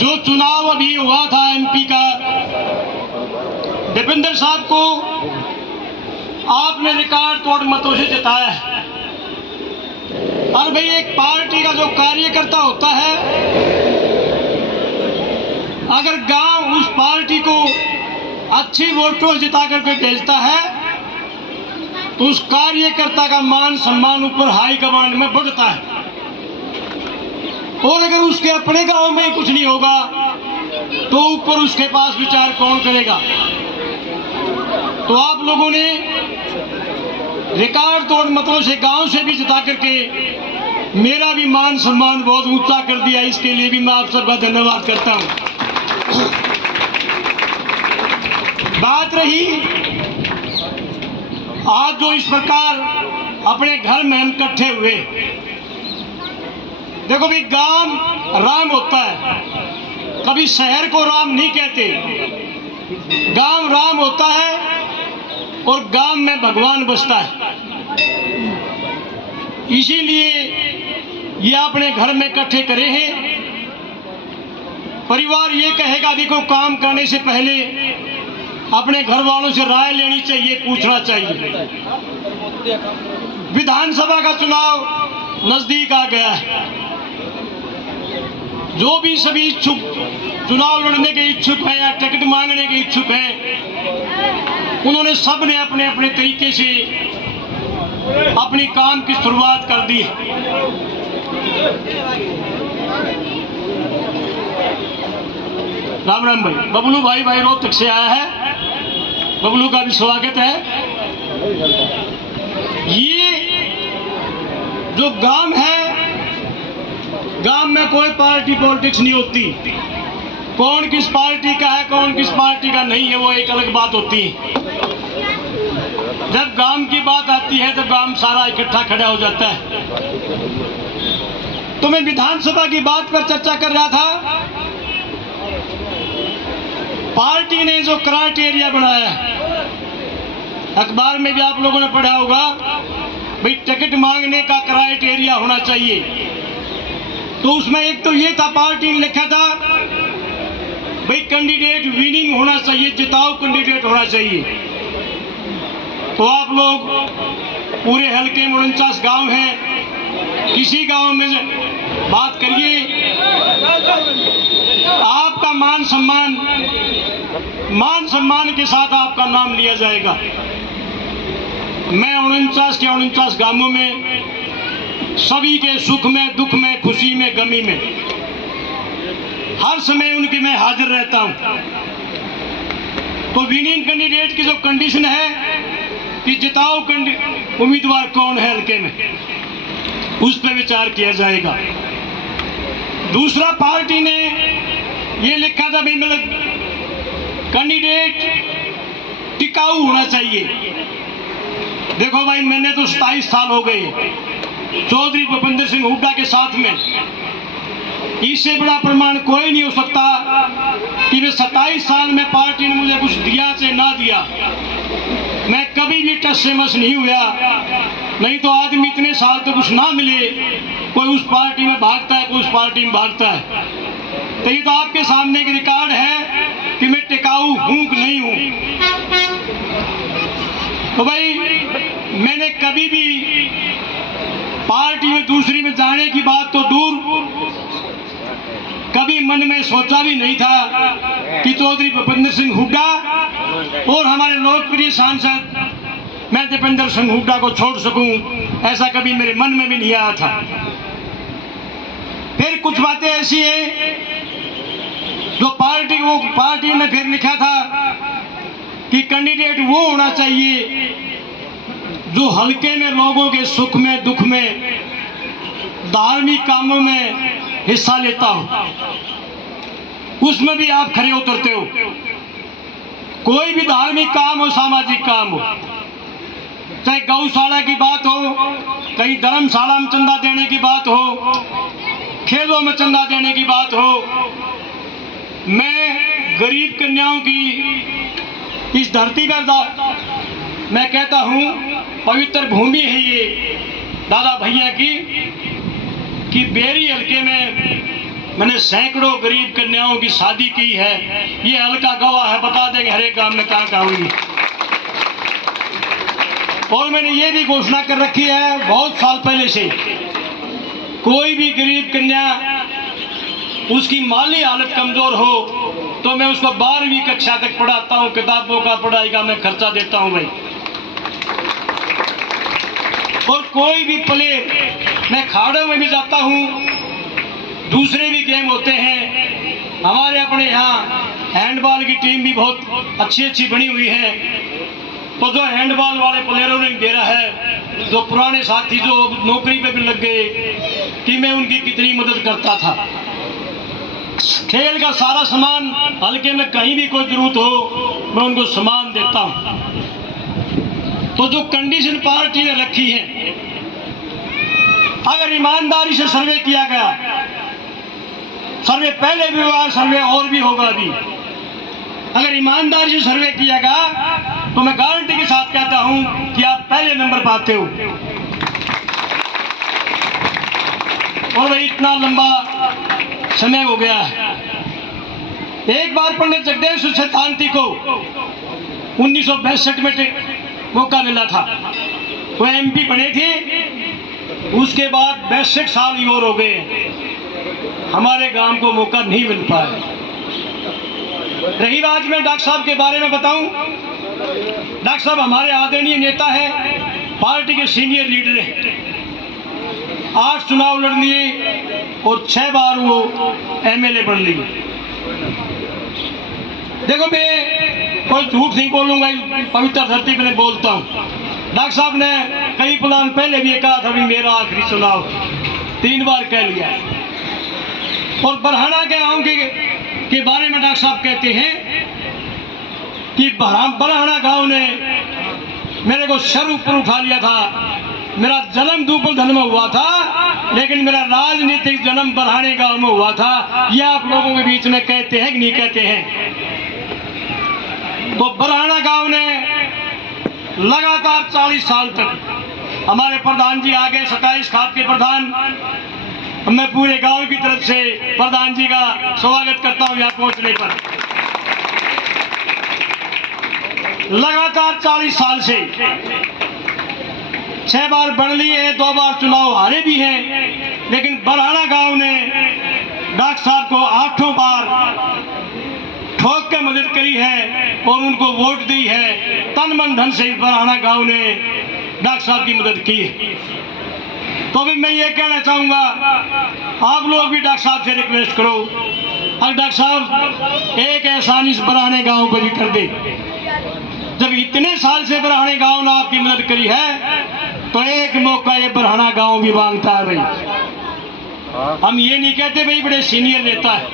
जो चुनाव अभी हुआ था एमपी का, दीपेंद्र साहब को आपने रिकॉर्ड तोड़ मतों से जिताया है। और भाई एक पार्टी का जो कार्यकर्ता होता है, अगर गांव उस पार्टी को अच्छी वोटों से जिता करके भेजता है तो उस कार्यकर्ता का मान सम्मान ऊपर हाईकमांड में बढ़ता है। और अगर उसके अपने गांव में कुछ नहीं होगा तो ऊपर उसके पास विचार कौन करेगा। तो आप लोगों ने रिकॉर्ड तोड़ मतों से गांव से भी जिता करके मेरा भी मान सम्मान बहुत ऊंचा कर दिया। इसके लिए भी मैं आप सबका धन्यवाद करता हूं। बात रही आज जो इस प्रकार अपने घर में हम इकट्ठे हुए, देखो भाई गांव राम होता है, कभी शहर को राम नहीं कहते। गांव राम होता है और गांव में भगवान बसता है। इसीलिए ये अपने घर में इकट्ठे करे हैं। परिवार ये कहेगा देखो काम करने से पहले अपने घर वालों से राय लेनी चाहिए, पूछना चाहिए। विधानसभा का चुनाव नजदीक आ गया है। जो भी सभी इच्छुक चुनाव लड़ने के इच्छुक हैं या टिकट मांगने के इच्छुक हैं, उन्होंने सब ने अपने अपने तरीके से अपनी काम की शुरुआत कर दी है। राम राम भाई, बबलू भाई रोहतक से आया है, बबलू का भी स्वागत है। ये जो गांव है, गांव में कोई पार्टी पॉलिटिक्स नहीं होती। कौन किस पार्टी का है, कौन किस पार्टी का नहीं है, वो एक अलग बात होती है। जब गांव की बात आती है तो गांव सारा इकट्ठा खड़ा हो जाता है। तो मैं विधानसभा की बात पर चर्चा कर रहा था। पार्टी ने जो क्राइटेरिया बनाया, अखबार में भी आप लोगों ने पढ़ा होगा, भाई टिकट मांगने का क्राइटेरिया होना चाहिए। तो उसमें एक तो ये था, पार्टी ने लिखा था भाई कैंडिडेट विनिंग होना चाहिए, जिताऊ कैंडिडेट होना चाहिए। तो आप लोग पूरे हल्के में 49 गांव हैं, किसी गांव में बात करिए, आपका मान सम्मान के साथ आपका नाम लिया जाएगा। मैं 49 के 49 गांवों में सभी के सुख में, दुख में, खुशी में, गमी में हर समय उनके मैं हाजिर रहता हूं। तो विनिंग कैंडिडेट की जो कंडीशन है कि जिताऊ उम्मीदवार कौन है हल्के में, उस पर विचार किया जाएगा। दूसरा, पार्टी ने ये लिखा था भाई मतलब कैंडिडेट टिकाऊ होना चाहिए। देखो भाई, मैंने तो 27 साल हो गए चौधरी भूपेंद्र सिंह हुड्डा के साथ में। इससे बड़ा प्रमाण कोई नहीं हो सकता कि वे 27 साल में पार्टी ने मुझे कुछ दिया चाहे ना दिया, मैं कभी भी टस से मस नहीं हुआ। नहीं तो आदमी इतने साल तो कुछ ना मिले, कोई उस पार्टी में भागता है, कोई उस पार्टी में भागता है। तो ये तो आपके सामने एक रिकॉर्ड है कि मैं टिकाऊ हूं कि नहीं हूं। तो भाई मैंने कभी भी पार्टी में दूसरी में जाने की बात तो दूर, कभी मन में सोचा भी नहीं था कि चौधरी भूपेंद्र सिंह हुड्डा और हमारे लोकप्रिय सांसद मैं दीपेंद्र सिंह हुड्डा को छोड़ सकूं, ऐसा कभी मेरे मन में भी नहीं आया था। फिर कुछ बातें ऐसी हैं जो पार्टी ने फिर लिखा था कि कैंडिडेट वो होना चाहिए जो हल्के में लोगों के सुख में, दुख में, धार्मिक कामों में हिस्सा लेता हो, उसमें भी आप खरे उतरते हो। कोई भी धार्मिक काम हो, सामाजिक काम हो, चाहे गौशाला की बात हो, कहीं धर्मशाला में चंदा देने की बात हो, खेलों में चंदा देने की बात हो, मैं गरीब कन्याओं की इस धरती पर मैं कहता हूं पवित्र भूमि है ये दादा भैया की, कि बेरी हल्के में मैंने सैकड़ों गरीब कन्याओं की शादी की है। ये हल्का गवाह है, बता देंगे हर एक काम में कहाँ कहाँ हुई। और मैंने ये भी घोषणा कर रखी है बहुत साल पहले से, कोई भी गरीब कन्या उसकी माली हालत कमजोर हो तो मैं उसको 12वीं कक्षा तक पढ़ाता हूँ, किताबों का पढ़ाई का मैं खर्चा देता हूँ भाई। और कोई भी प्लेयर, मैं खाड़ों में भी जाता हूँ, दूसरे भी गेम होते हैं हमारे अपने यहाँ, हैंडबॉल की टीम भी बहुत अच्छी अच्छी बनी हुई है। तो जो हैंडबॉल वाले प्लेयरों ने मेरा है, जो पुराने साथी जो नौकरी पे भी लग गए, कि मैं उनकी कितनी मदद करता था। खेल का सारा सामान हल्के में कहीं भी कोई जरूरत हो मैं उनको सामान देता हूं। तो जो कंडीशन पार्टी ने रखी है, अगर ईमानदारी से सर्वे किया गया, सर्वे पहले भी हुआ, सर्वे और भी होगा अभी, अगर ईमानदारी से सर्वे किया गया तो मैं गारंटी के साथ कहता हूं कि आप पहले नंबर पाते हो। और भाई इतना लंबा समय हो गया है। एक बार पंडित जगदेव सिद्धांती को 1962 में मौका मिला था, वो MP बने थे। उसके बाद 62 साल और हो गए, हमारे गांव को मौका नहीं मिल पाया। रही बात मैं डॉक्टर साहब के बारे में बताऊं, डॉक्टर साहब हमारे आदरणीय नेता है, पार्टी के सीनियर लीडर हैं। 8 चुनाव लड़ लिए और 6 बार वो MLA बन लिए। देखो मैं कोई झूठ नहीं बोलूंगा, पवित्र धरती पे बोलता हूँ। डॉक्टर साहब ने कई प्लान पहले भी कहा था भी मेरा आखिरी चुनाव, 3 बार कह लिया। और बरहाना के गांव के बारे में डॉक्टर साहब कहते हैं कि बरहाना गांव ने मेरे को सर ऊपर उठा लिया था। मेरा जन्म दूपल धन में हुआ था, लेकिन मेरा राजनीतिक जन्म बरहाने गांव में हुआ था। यह आप लोगों के बीच में कहते हैं कि नहीं कहते हैं? तो बरहाना गांव ने लगातार 40 साल तक, हमारे प्रधान जी आगे 27 खाप के प्रधान, मैं पूरे गांव की तरफ से प्रधान जी का स्वागत करता हूं यहाँ पहुंचने पर। लगातार 40 साल से 6 बार बन लिए हैं, 2 बार चुनाव हारे भी हैं, लेकिन बरहाना गांव ने डॉक्टर साहब को 8 बार ठोक के मदद करी है और उनको वोट दी है। तन मन धन से बरहाना गांव ने डॉक्टर साहब की मदद की है। तो भी मैं ये कहना चाहूंगा, आप लोग भी डॉक्टर साहब से रिक्वेस्ट करो, अगर डॉक्टर साहब एक एहसान इस बरहाने गांव पर भी कर दे। जब इतने साल से बरहाने गांव ने आपकी मदद करी है तो एक मौका ये बरहाना गांव भी मांगता है भाई। हम ये नहीं कहते भाई बड़े सीनियर नेता है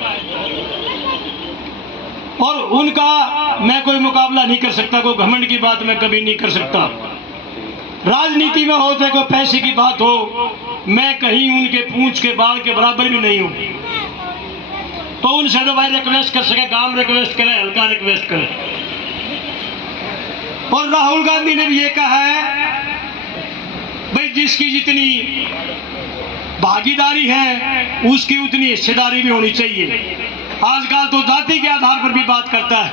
और उनका मैं कोई मुकाबला नहीं कर सकता, कोई घमंड की बात मैं कभी नहीं कर सकता। राजनीति में हो चाहे कोई पैसे की बात हो, मैं कहीं उनके पूंछ के बाल के बराबर भी नहीं हूं। तो उनसे तो भाई रिक्वेस्ट कर सके, काम रिक्वेस्ट करे, हल्का रिक्वेस्ट करे। और राहुल गांधी ने भी ये कहा है भाई जिसकी जितनी भागीदारी है उसकी उतनी हिस्सेदारी भी होनी चाहिए। आजकल तो जाति के आधार पर भी बात करता है।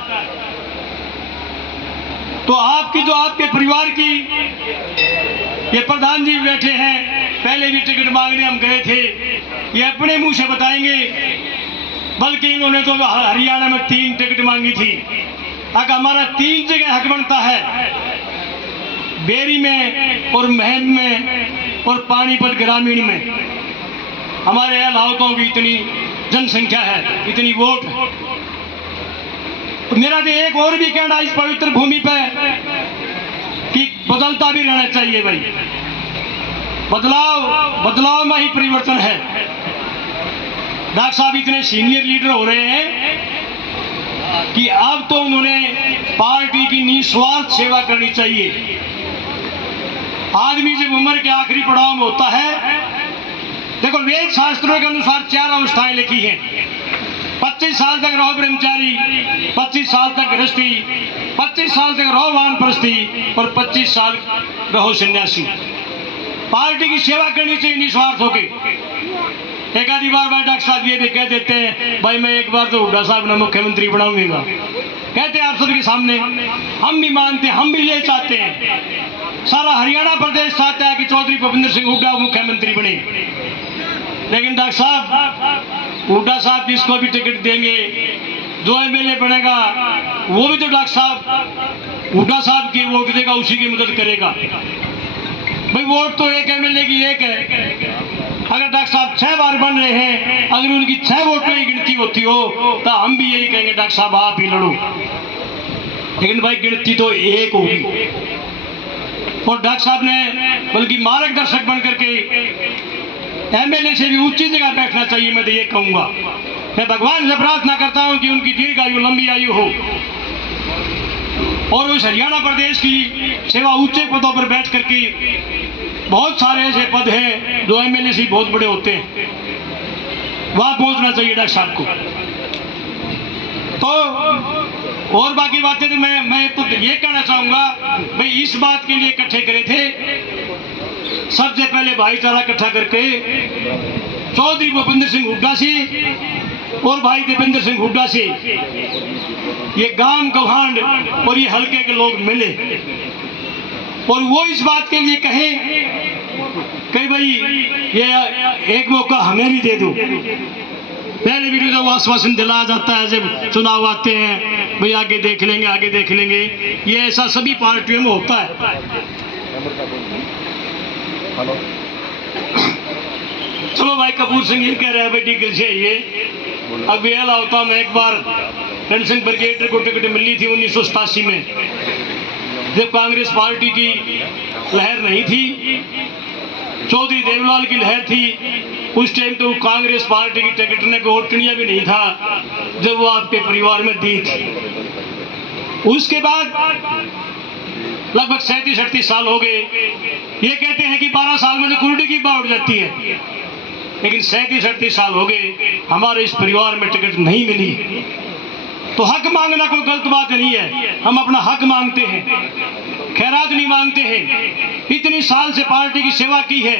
तो आपकी जो आपके परिवार की, ये प्रधान जी बैठे हैं, पहले भी टिकट मांगने हम गए थे, ये अपने मुंह से बताएंगे। बल्कि इन्होंने तो हरियाणा में 3 टिकट मांगी थी। अगर हमारा 3 जगह हक बनता है, बेरी में और महम में और पानीपत ग्रामीण में। हमारे अलावतों की इतनी जनसंख्या है, इतनी वोट है। तो मेरा तो एक और भी कहना इस पवित्र भूमि पे कि बदलता भी रहना चाहिए भाई। बदलाव में ही परिवर्तन है। डॉक्टर साहब इतने सीनियर लीडर हो रहे हैं कि अब तो उन्होंने पार्टी की निस्वार्थ सेवा करनी चाहिए। आदमी जब उम्र के आखिरी पड़ाव में होता है, देखो वेद शास्त्रों के अनुसार 4 अवस्थाएं लिखी हैं। 25 साल तक रहो ब्रह्मचारी, 25 साल तक गृहस्थी, 25 साल तक रहो वानप्रस्थी और 25 साल रहो सन्यासी। पार्टी की सेवा करनी चाहिए निस्वार्थ होकर। एक आधी बार डॉक्टर साहब ये भी कह देते हैं भाई मैं एक बार तो हुड्डा साहब ने मुख्यमंत्री बनाऊंगा, कहते हैं आप सबके सामने। हम भी मानते हैं, हम भी ये चाहते हैं, सारा हरियाणा प्रदेश चाहता है कि चौधरी भूपेंद्र सिंह हुड्डा मुख्यमंत्री बने। लेकिन डॉक्टर साहब, हुड्डा साहब जिसको भी टिकट देंगे, जो एमएलए बनेगा वो भी तो डॉक्टर साहब हुड्डा साहब की वोट देगा, उसी की मदद करेगा। भाई वोट तो एक एमएलए की एक है। अगर डॉक्टर साहब 6 बार बन रहे हैं, अगर उनकी 6 वोटों की गिनती होती हो तो हम भी यही कहेंगे डॉक्टर साहब आप ही लड़ो। लेकिन भाई गिनती तो एक होगी, और डॉक्टर साहब ने बल्कि मार्गदर्शक बन करके एमएलए से भी ऊंची जगह बैठना चाहिए। मैं तो ये कहूंगा, मैं भगवान से प्रार्थना करता हूं कि उनकी दीर्घ आयु, लंबी आयु हो, और उस हरियाणा प्रदेश की सेवा ऊंचे पदों पर बैठ करके, बहुत सारे ऐसे पद हैं जो एमएलए से बहुत बड़े होते हैं, वहां पहुंचना चाहिए डॉक्टर साहब को। तो और बाकी बातें तो मैं तो ये कहना चाहूंगा, भाई इस बात के लिए इकट्ठे करे थे, सबसे पहले भाईचारा इकट्ठा करके चौधरी भूपेंद्र सिंह हुड्डा से और भाई देवेंद्र सिंह हुड्डा से ये गांव गवांड और ये हल्के के लोग मिले, और वो इस बात के लिए कहे कि भाई ये एक मौका हमें भी दे दो। पहले भी तो आश्वासन दिलाया जाता है जब चुनाव आते हैं, भाई आगे देख लेंगे, आगे देख लेंगे, ये ऐसा सभी पार्टियों में होता है। चलो भाई कपूर सिंह ये कह रहे हैं भाई डीगल से ये अब ये होता, मैं एक बार पेंशन ब्रिगेड को टिकट मिली थी 1987 में, जब कांग्रेस पार्टी की लहर नहीं थी, चौधरी देवलाल की लहर थी। उस टाइम तो कांग्रेस पार्टी की टिकट ने ओटनिया भी नहीं था जब वो आपके परिवार में दी थी। उसके बाद लगभग 37-38 साल हो गए। ये कहते हैं कि 12 साल में तो कुर्डी की बात उठ जाती है, लेकिन 37-38 साल हो गए हमारे इस परिवार में टिकट नहीं मिली। तो हक मांगना कोई गलत बात नहीं है, हम अपना हक मांगते हैं, खैरात नहीं मांगते हैं। इतनी साल से पार्टी की सेवा की है,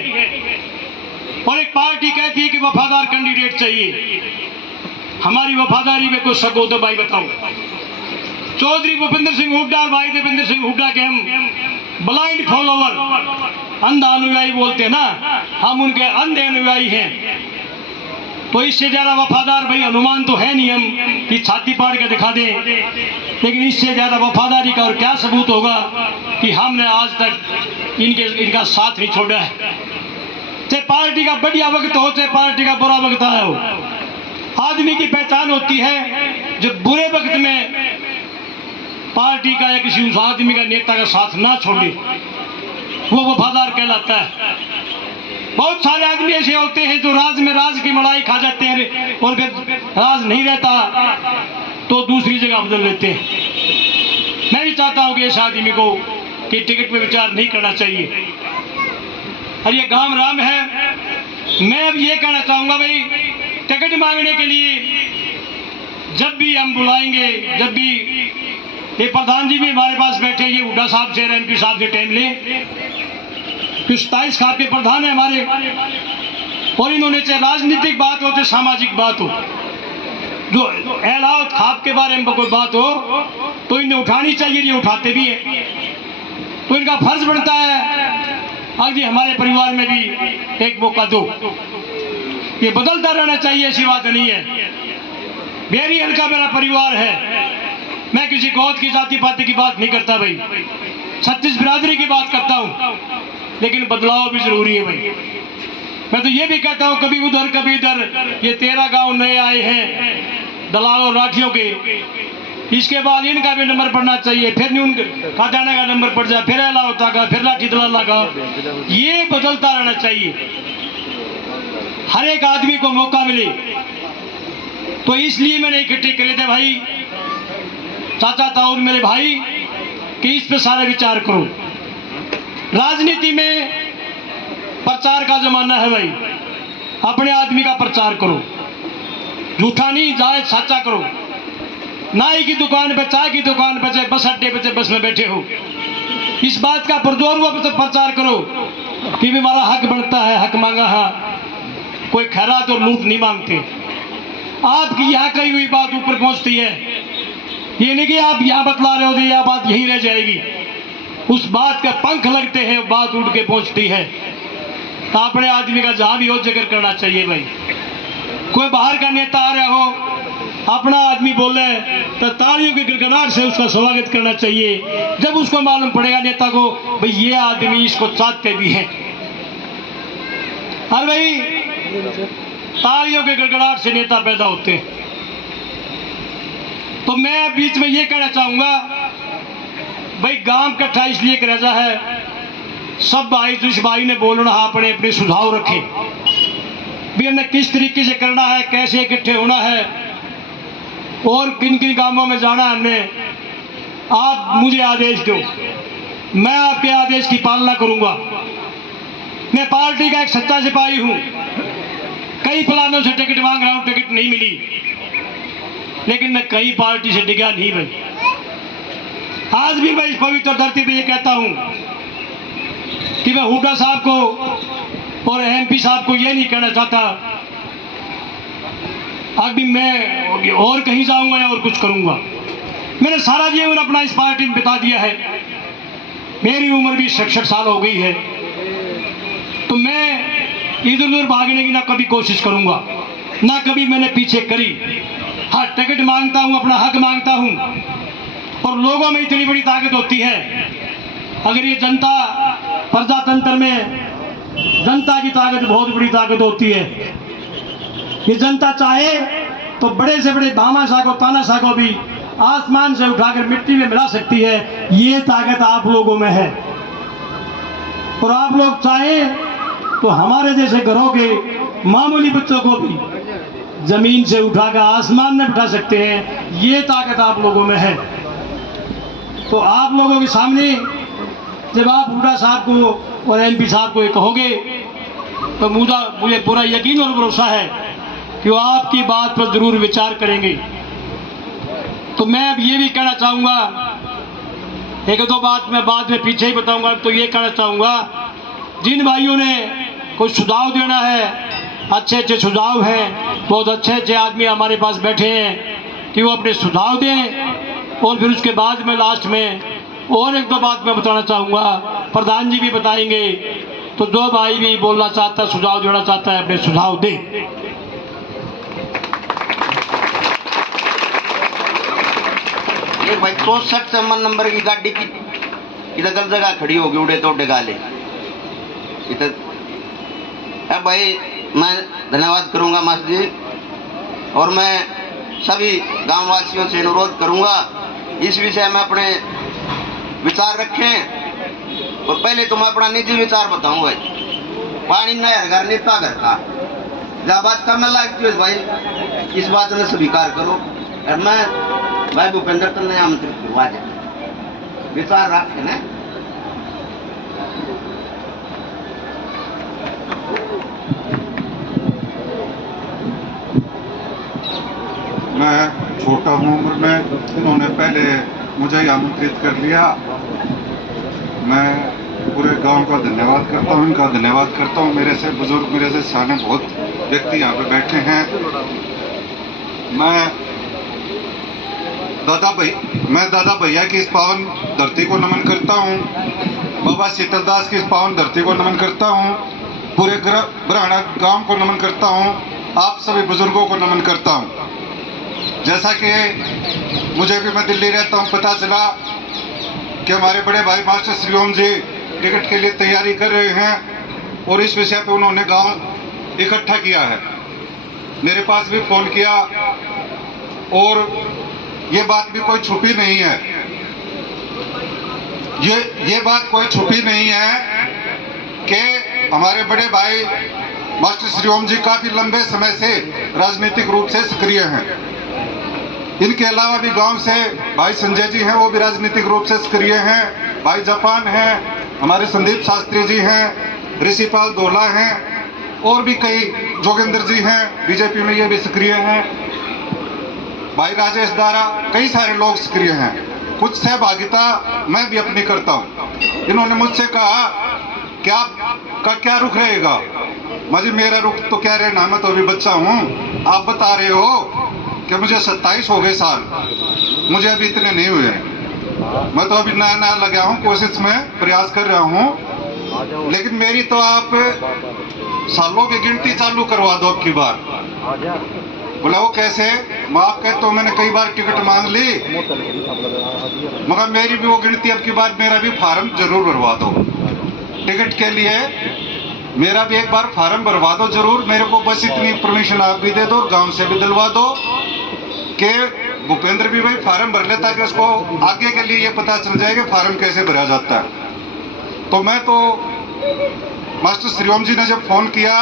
और एक पार्टी कहती है कि वफादार कैंडिडेट चाहिए। हमारी वफादारी में कोई शक हो तो भाई बताओ। चौधरी भूपेंद्र सिंह हुड्डा और भाई देवेंद्र सिंह हुड्डा के हम ब्लाइंड फॉलोवर, अंधा अनुयायी बोलते हैं ना, हम उनके अंधे अनुयायी हैं। तो इससे ज्यादा वफादार भाई अनुमान तो है नहीं हम कि छाती पाड़ के दिखा दें, लेकिन इससे ज्यादा वफादारी का और क्या सबूत होगा कि हमने आज तक इनका साथ नहीं छोड़ा है। चाहे पार्टी का बढ़िया वक्त हो, चाहे पार्टी का बुरा वक्त आया हो, आदमी की पहचान होती है जो बुरे वक्त में पार्टी का या किसी उस आदमी का, नेता का साथ ना छोड़े, वो वफादार कहलाता है। बहुत सारे आदमी ऐसे होते हैं जो राज में राज की मलाई खा जाते हैं, और फिर राज नहीं रहता तो दूसरी जगह बदल लेते हैं। मैं भी चाहता हूं कि इस आदमी को कि टिकट पे विचार नहीं करना चाहिए, और ये गांव राम है। मैं अब ये कहना चाहूंगा भाई, टिकट मांगने के लिए जब भी हम बुलाएंगे, जब भी ये प्रधान जी भी हमारे पास बैठे, ये हुड्डा साहब से एमपी साहब से टाइम ले, 27 खाप के प्रधान है हमारे, और इन्होंने चाहे राजनीतिक बात हो चाहे सामाजिक बात हो, जो एलावत खाप के बारे में कोई बात हो तो इन्हें उठानी चाहिए, ये उठाते भी हैं। तो इनका फर्ज बनता है आज हमारे परिवार में भी एक मौका दो। ये बदलता रहना चाहिए, ऐसी बात नहीं है। बेरी हल्का मेरा परिवार है, मैं किसी गौत की जाति पाति की बात नहीं करता भाई, 36 बिरादरी की बात करता हूँ, लेकिन बदलाव भी जरूरी है भाई। मैं तो ये भी कहता हूँ कभी उधर कभी इधर, ये 13 गांव नए आए हैं दलालों राठियों के, इसके बाद इनका भी नंबर पड़ना चाहिए, फिर नहीं उनका खाजाना का नंबर पड़ जाए, फिर अलावता का, फिर लाठी दलाला का, ये बदलता रहना चाहिए, हर एक आदमी को मौका मिले। तो इसलिए मैंने इकट्ठे करे थे भाई, चाचा ताऊर मेरे भाई, कि इस पे सारा विचार करो। राजनीति में प्रचार का जमाना है भाई, अपने आदमी का प्रचार करो, झूठा नहीं, जायज सच्चा करो। नाई की दुकान पे, चाय की दुकान पे, चाहे बस अड्डे पे, चाहे बस में बैठे हो, इस बात का पुरजोर वो प्रचार करो कि भी हमारा हक बनता है, हक मांगा है, कोई खैरात और लूट नहीं मांगते। आपकी यहाँ कही हुई बात ऊपर पहुँचती है, ये नहीं कि आप यहाँ बतला रहे हो तो यह बात यहीं रह जाएगी, उस बात का पंख लगते हैं, बात उड़ के पहुँचती है। तो अपने आदमी का जहाँ भी हो जिक्र करना चाहिए भाई। कोई बाहर का नेता आ रहा हो, अपना आदमी बोले तो तालियों की गड़गड़ाहट से उसका स्वागत करना चाहिए। जब उसको मालूम पड़ेगा नेता को भाई ये आदमी इसको चाहते भी हैं, और भाई तालियों के गड़गड़ाहट से नेता पैदा होते हैं। तो मैं बीच में ये कहना चाहूंगा भाई, गांव इकट्ठा इसलिए कर रहा है, सब भाई जिस भाई ने बोलना अपने अपने सुझाव रखे भी, हमने किस तरीके से करना है, कैसे इकट्ठे होना है और किन किन कामों में जाना है हमने। आप मुझे आदेश दो, मैं आपके आदेश की पालना करूंगा। मैं पार्टी का एक सच्चा सिपाही हूं, कई प्लानों से टिकट मांग रहा हूं, टिकट नहीं मिली, लेकिन मैं कई पार्टी से डिगा नहीं भाई। आज भी मैं इस पवित्र धरती पे ये कहता हूं कि मैं हुड्डा साहब को और एमपी साहब को ये नहीं कहना चाहता अभी मैं और कहीं जाऊंगा या और कुछ करूंगा। मैंने सारा जीवन अपना इस पार्टी में बिता दिया है, मेरी उम्र भी 66 साल हो गई है, तो मैं इधर उधर भागने की ना कभी कोशिश करूंगा, ना कभी मैंने पीछे करी। हाँ, टिकट मांगता हूं, अपना हक मांगता हूं, और लोगों में इतनी बड़ी ताकत होती है। अगर ये जनता प्रजातंत्र में जनता की ताकत बहुत बड़ी ताकत होती है। ये जनता चाहे तो बड़े से बड़े भामाशाह को, तानाशाह को भी आसमान से उठाकर मिट्टी में मिला सकती है। ये ताकत आप लोगों में है, और आप लोग चाहें तो हमारे जैसे घरों के मामूली बच्चों को भी जमीन से उठाकर आसमान में बिठा सकते हैं। ये ताकत आप लोगों में है। तो आप लोगों के सामने जब आप हुड्डा साहब को और एमपी साहब को ये कहोगे तो मुझे पूरा यकीन और भरोसा है कि वो आपकी बात पर जरूर विचार करेंगे। तो मैं अब ये भी कहना चाहूँगा, एक दो बात मैं बाद में पीछे ही बताऊँगा, तो ये कहना चाहूँगा जिन भाइयों ने कोई सुझाव देना है, अच्छे अच्छे सुझाव हैं, बहुत अच्छे अच्छे आदमी हमारे पास बैठे हैं, कि वो अपने सुझाव दें। और फिर उसके बाद में लास्ट में और एक दो बात मैं बताना चाहूँगा, प्रधान जी भी बताएंगे। तो जो भाई भी बोलना चाहता है, सुझाव देना चाहता है, अपने सुझाव दे। एक भाई 64 चम्मन नंबर की गाड़ी की इधर गल जगह खड़ी होगी, उड़े तो डगाले इधर। अब भाई मैं धन्यवाद करूंगा मास्टर जी, और मैं सभी गांव वासियों से अनुरोध करूंगा इस विषय में अपने विचार रखें। और पहले तो मैं अपना निजी विचार बताऊं भाई, पानी नहर घर नेता घर का जहाँ बात करने लगती है भाई, इस बात में स्वीकार करो। और मैं भाई भूपेंद्र तो नया आमंत्रित करवा जाए, विचार रखे ना। मैं छोटा हूँ उम्र में, इन्होंने पहले मुझे ही आमंत्रित कर लिया। मैं पूरे गांव का धन्यवाद करता हूँ, इनका धन्यवाद करता हूँ। मेरे से बुजुर्ग, मेरे से साने बहुत व्यक्ति यहाँ पे बैठे हैं। मैं दादा भैया की इस पावन धरती को नमन करता हूँ, बाबा शीतलदास की इस पावन धरती को नमन करता हूँ, पूरे ब्राह्मण गांव को नमन करता हूँ, आप सभी बुजुर्गों को नमन करता हूँ। जैसा कि मुझे भी, मैं दिल्ली रहता हूँ, पता चला कि हमारे बड़े भाई मास्टर श्री ओम जी टिकट के लिए तैयारी कर रहे हैं, और इस विषय पे उन्होंने गांव इकट्ठा किया है। मेरे पास भी फोन किया, और ये बात भी कोई छुपी नहीं है, ये बात कोई छुपी नहीं है कि हमारे बड़े भाई मास्टर श्री ओम जी काफी लंबे समय से राजनीतिक रूप से सक्रिय हैं। इनके अलावा भी गांव से भाई संजय जी हैं, वो भी राजनीतिक रूप से सक्रिय हैं। भाई जापान हैं, हमारे संदीप शास्त्री जी हैं, ऋषिपाल दोला हैं, और भी कई जोगेंद्र जी हैं, बीजेपी में ये भी सक्रिय हैं। भाई राजेश दारा, कई सारे लोग सक्रिय हैं। कुछ सहभागिता मैं भी अपनी करता हूँ। इन्होंने मुझसे कहा कि आपका क्या रुख रहेगा। मुझे मेरा रुख तो क्या रहना, मैं तो अभी बच्चा हूँ। आप बता रहे हो कि मुझे 27 हो गए साल, मुझे अभी इतने नहीं हुए। मैं तो अभी नया नया लगा हूँ, कोशिश में प्रयास कर रहा हूँ। लेकिन मेरी तो आप सालों की गिनती चालू करवा दो अब की बार। बोला वो कैसे? मैं आप कहते तो मैंने कई बार टिकट मांग ली, मगर मेरी भी वो गिनती अब की बार, मेरा भी फार्म जरूर भरवा दो टिकट के लिए। मेरा भी एक बार फार्म भरवा दो जरूर। मेरे को बस इतनी परमिशन आप भी दे दो, गांव से भी दिलवा दो कि भूपेंद्र भी भाई फार्म भर ले, ताकि उसको आगे के लिए ये पता चल जाए कि फार्म कैसे भरा जाता है। तो मैं तो मास्टर श्रीओम जी ने जब फोन किया